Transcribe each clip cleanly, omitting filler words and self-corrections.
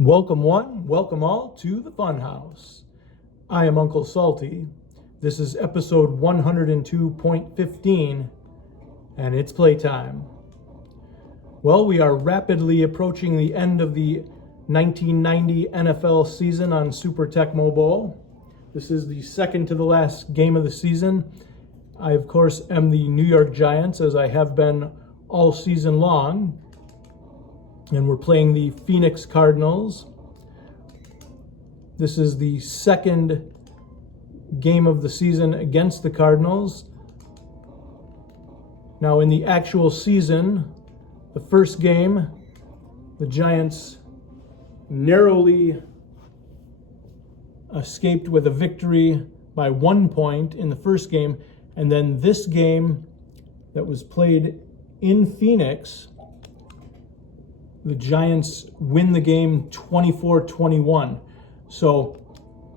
Welcome one, welcome all to the Funhouse. I am Uncle Salty. This is episode 102.15, and it's playtime. Well, we are rapidly approaching the end of the 1990 NFL season on Super Tecmo Bowl. This is the second to the last game of the season. I, of course, am the New York Giants, as I have been all season long. And we're playing the Phoenix Cardinals. This is the second game of the season against the Cardinals. Now, in the actual season, the first game, the Giants narrowly escaped with a victory by 1 point in the first game. And then this game that was played in Phoenix, the Giants win the game 24-21. So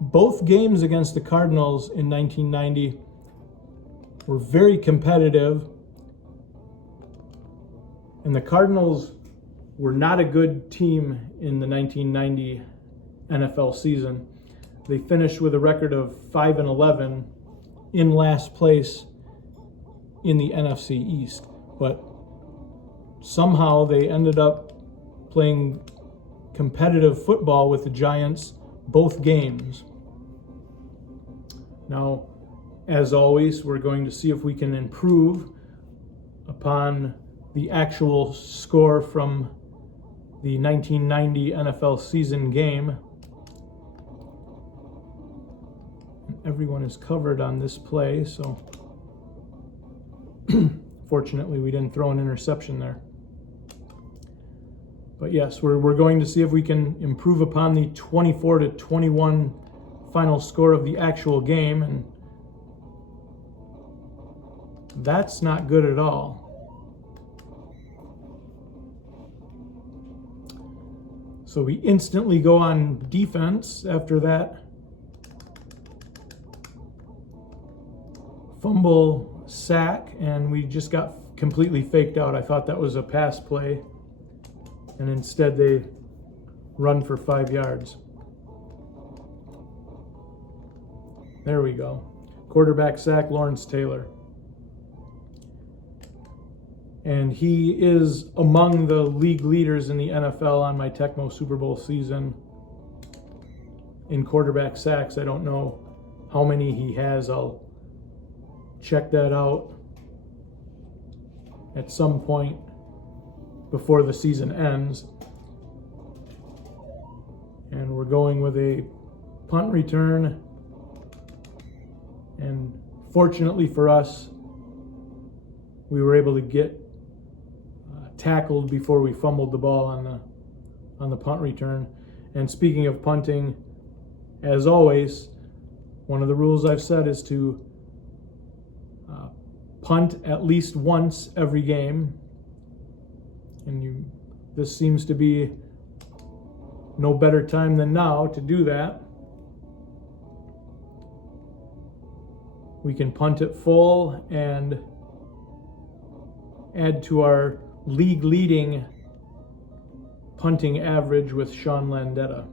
both games against the Cardinals in 1990 were very competitive. And the Cardinals were not a good team in the 1990 NFL season. They finished with a record of 5-11 in last place in the NFC East. But somehow they ended up playing competitive football with the Giants both games. Now, as always, we're going to see if we can improve upon the actual score from the 1990 NFL season game. Everyone is covered on this play, so fortunately we didn't throw an interception there. But yes, we're going to see if we can improve upon the 24-21 final score of the actual game, and that's not good at all. So we instantly go on defense after that fumble sack, and we just got completely faked out. I thought that was a pass play, and instead they run for 5 yards. There we go. Quarterback sack, Lawrence Taylor. And he is among the league leaders in the NFL on my Tecmo Super Bowl season in quarterback sacks. I don't know how many he has. I'll check that out at some point before the season ends. And we're going with a punt return, and fortunately for us, we were able to get tackled before we fumbled the ball on the punt return. And speaking of punting, as always, one of the rules I've set is to punt at least once every game. And this seems to be no better time than now to do that. We can punt it full and add to our league leading punting average with Sean Landetta.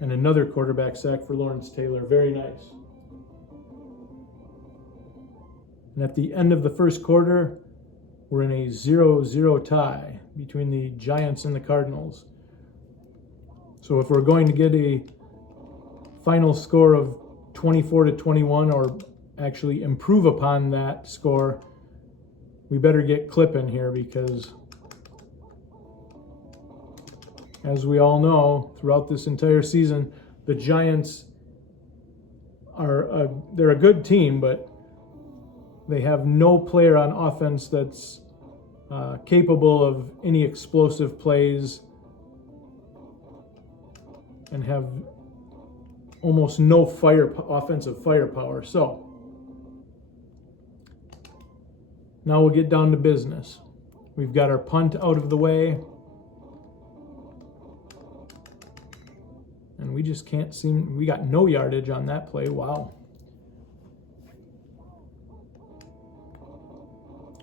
And another quarterback sack for Lawrence Taylor. Very nice. And at the end of the first quarter, we're in a 0-0 tie between the Giants and the Cardinals. So if we're going to get a final score of 24-21, or actually improve upon that score, we better get clipping here, because as we all know, throughout this entire season, the Giants they're a good team, but they have no player on offense that's capable of any explosive plays, and have almost no offensive firepower. So now we'll get down to business. We've got our punt out of the way, and we just can't seem, we got no yardage on that play. Wow.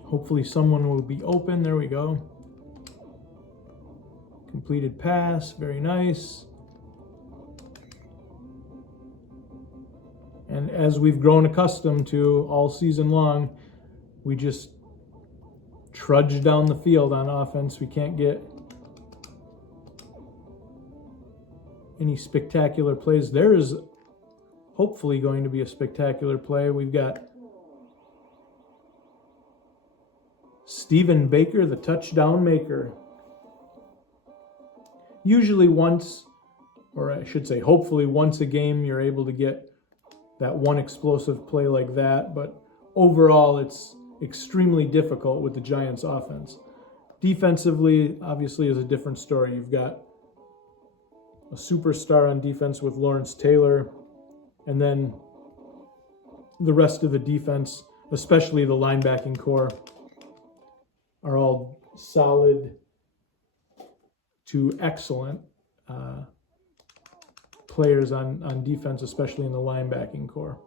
Hopefully someone will be open. There we go. Completed pass, very nice. And as we've grown accustomed to all season long, we just trudge down the field on offense. We can't get any spectacular plays. There is hopefully going to be a spectacular play. We've got Stephen Baker, the touchdown maker. Usually once, or I should say hopefully once a game, you're able to get that one explosive play like that, but overall it's extremely difficult with the Giants offense. Defensively, obviously, is a different story. You've got a superstar on defense with Lawrence Taylor, and then the rest of the defense, especially the linebacking core, are all solid to excellent players on defense, especially in the linebacking core.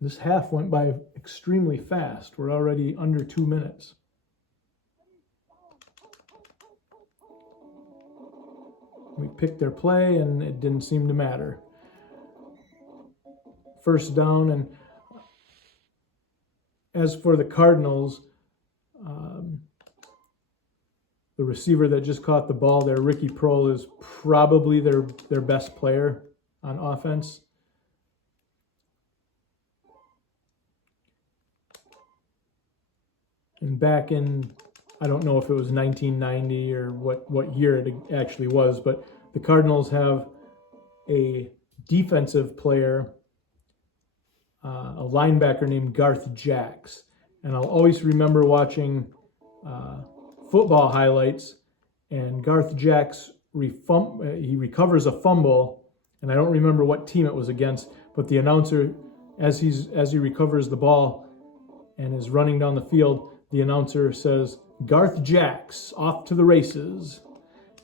This half went by extremely fast. We're already under 2 minutes. We picked their play, and it didn't seem to matter. First down, and as for the Cardinals, the receiver that just caught the ball there, Ricky Prohl, is probably their best player on offense. And back in, I don't know if it was 1990 or what year it actually was, but the Cardinals have a defensive player, a linebacker named Garth Jax. And I'll always remember watching football highlights, and Garth Jax he recovers a fumble, and I don't remember what team it was against, but the announcer, as he recovers the ball and is running down the field, the announcer says, "Garth Jax off to the races."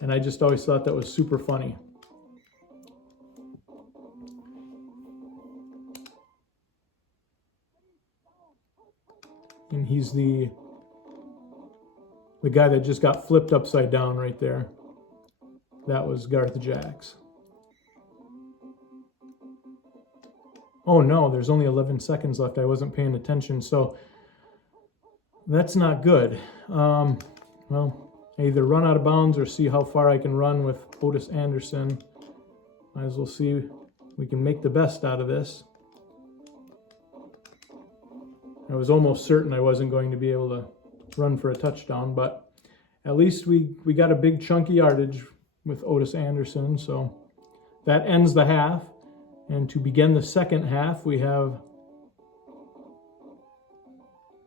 And I just always thought that was super funny. And he's the guy that just got flipped upside down right there. That was Garth Jax. Oh no, there's only 11 seconds left. I wasn't paying attention, so that's not good. Well, I either run out of bounds or see how far I can run with Otis Anderson. Might as well see if we can make the best out of this. I was almost certain I wasn't going to be able to run for a touchdown, but at least we got a big chunky yardage with Otis Anderson, so that ends the half. And to begin the second half, we have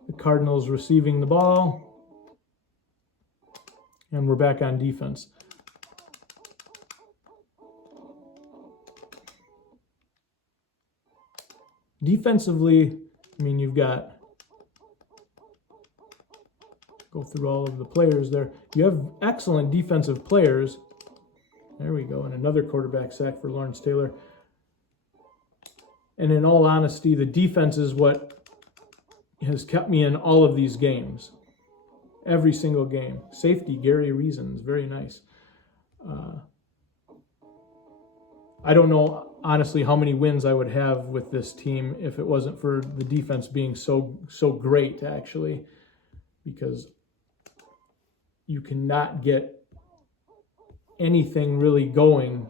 the Cardinals receiving the ball, and we're back on defense. Defensively, I mean, you've got, go through all of the players there. You have excellent defensive players. There we go, and another quarterback sack for Lawrence Taylor. And in all honesty, the defense is what has kept me in all of these games. Every single game. Safety, Gary Reasons, very nice. I don't know, honestly, how many wins I would have with this team if it wasn't for the defense being so great, actually, because you cannot get anything really going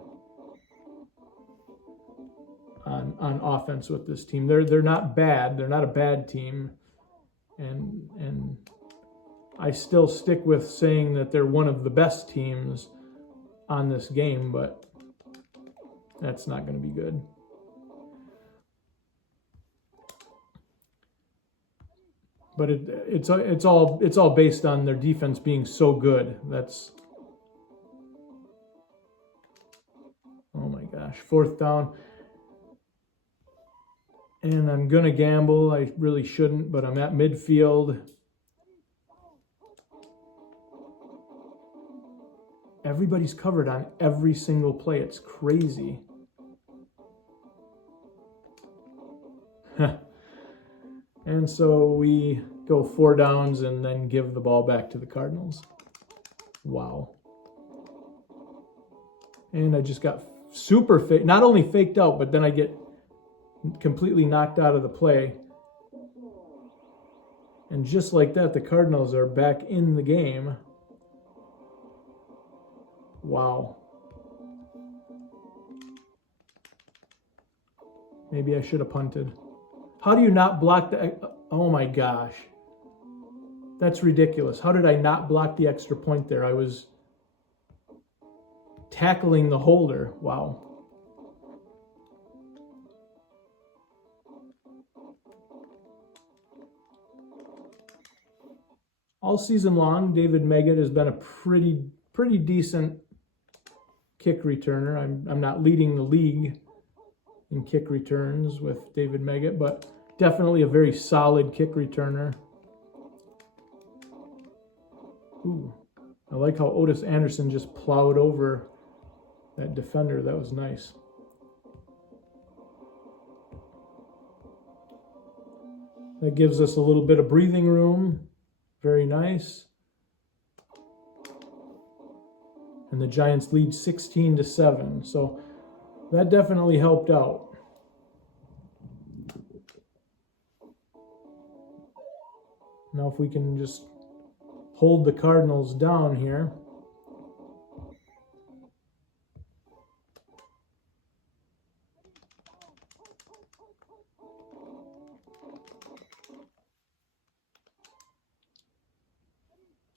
on offense with this team. They're not bad. They're not a bad team, and I still stick with saying that they're one of the best teams on this game, but that's not going to be good. But it's all based on their defense being so good. That's, oh my gosh, fourth down. And I'm going to gamble. I really shouldn't, but I'm at midfield. Every Everybody's covered on every single play. It's crazy. And so we go 4 downs and then give the ball back to the Cardinals. Wow. And I just got super fake, not only faked out, but then I get completely knocked out of the play. And just like that, the Cardinals are back in the game. Wow. Maybe I should have punted. How do you not block the... Oh my gosh. That's ridiculous. How did I not block the extra point there? I was tackling the holder. Wow. All season long, David Meggett has been a pretty decent kick returner. I'm not leading the league in kick returns with David Meggett, but definitely a very solid kick returner. Ooh, I like how Otis Anderson just plowed over that defender. That was nice. That gives us a little bit of breathing room. Very nice. And the Giants lead 16-7. So that definitely helped out. Now if we can just hold the Cardinals down here.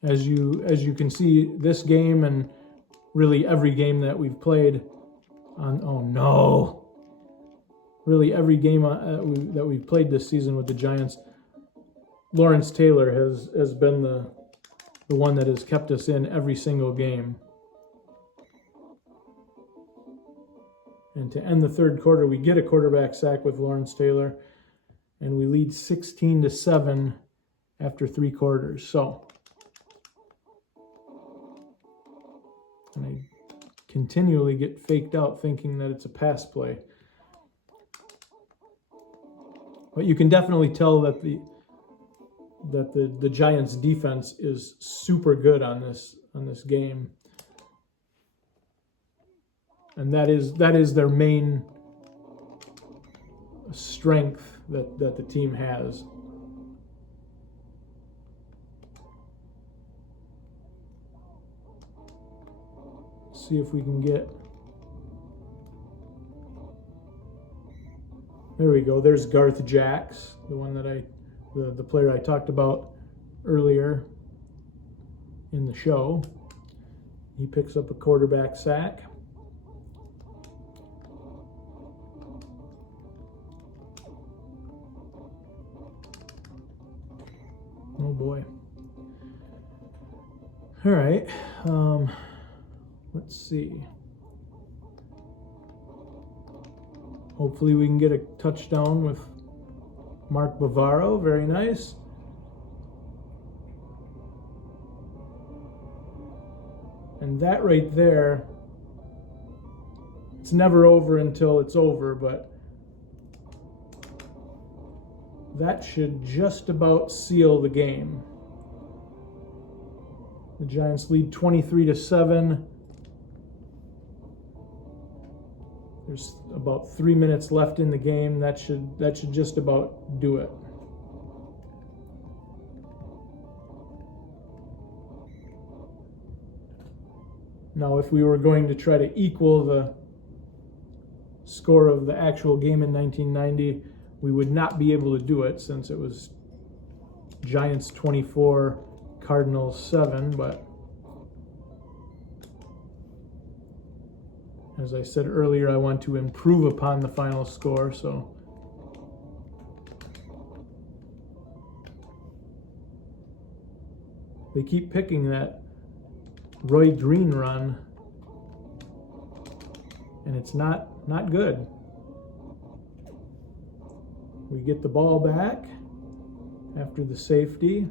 As you can see, this game and really every game that we've played on, oh no, really every game that we've played this season with the Giants, Lawrence Taylor has been the one that has kept us in every single game. And to end the third quarter, we get a quarterback sack with Lawrence Taylor, and we lead 16-7 after 3 quarters. So, and I continually get faked out thinking that it's a pass play. But you can definitely tell that the Giants defense is super good on this game. And that is their main strength that the team has. See if we can get... There we go. There's Garth Jax, the one that the player I talked about earlier in the show. He picks up a quarterback sack. Oh boy. All right. Let's see. Hopefully we can get a touchdown with Mark Bavaro. Very nice. And that right there, it's never over until it's over, but that should just about seal the game. The Giants lead 23-7. There's about 3 minutes left in the game. That should just about do it. Now, if we were going to try to equal the score of the actual game in 1990, we would not be able to do it since it was Giants 24, Cardinals 7, but as I said earlier, I want to improve upon the final score, so they keep picking that Roy Green run, and it's not good. We get the ball back after the safety.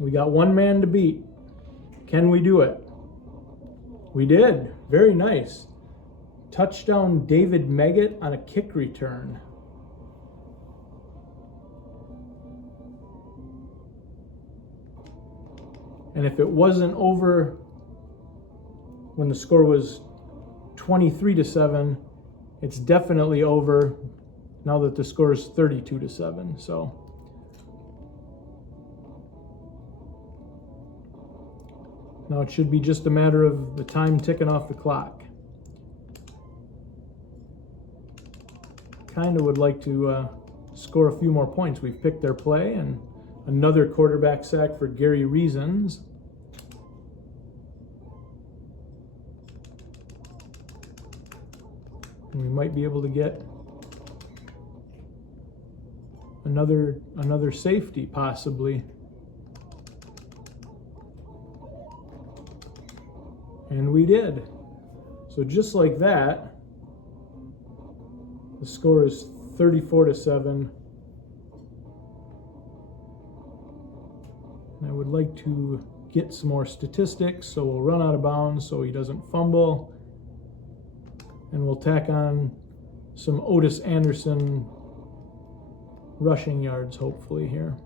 We got one man to beat. Can we do it? We did. Very nice. Touchdown David Meggett on a kick return. And if it wasn't over when the score was 23-7, it's definitely over now that the score is 32-7. So now it should be just a matter of the time ticking off the clock. Kind of would like to score a few more points. We've picked their play, and another quarterback sack for Gary Reasons. And we might be able to get another safety, possibly. And we did. So just like that, the score is 34-7. And I would like to get some more statistics, so we'll run out of bounds so he doesn't fumble. And we'll tack on some Otis Anderson rushing yards, hopefully, here.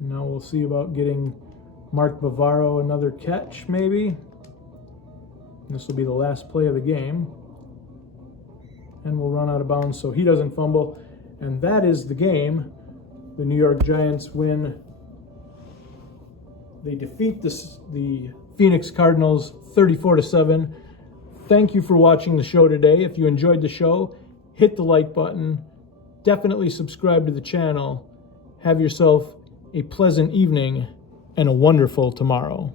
And now we'll see about getting Mark Bavaro another catch, maybe. This will be the last play of the game. And we'll run out of bounds so he doesn't fumble. And that is the game. The New York Giants win. They defeat the Phoenix Cardinals 34-7. Thank you for watching the show today. If you enjoyed the show, hit the like button. Definitely subscribe to the channel. Have yourself a pleasant evening and a wonderful tomorrow.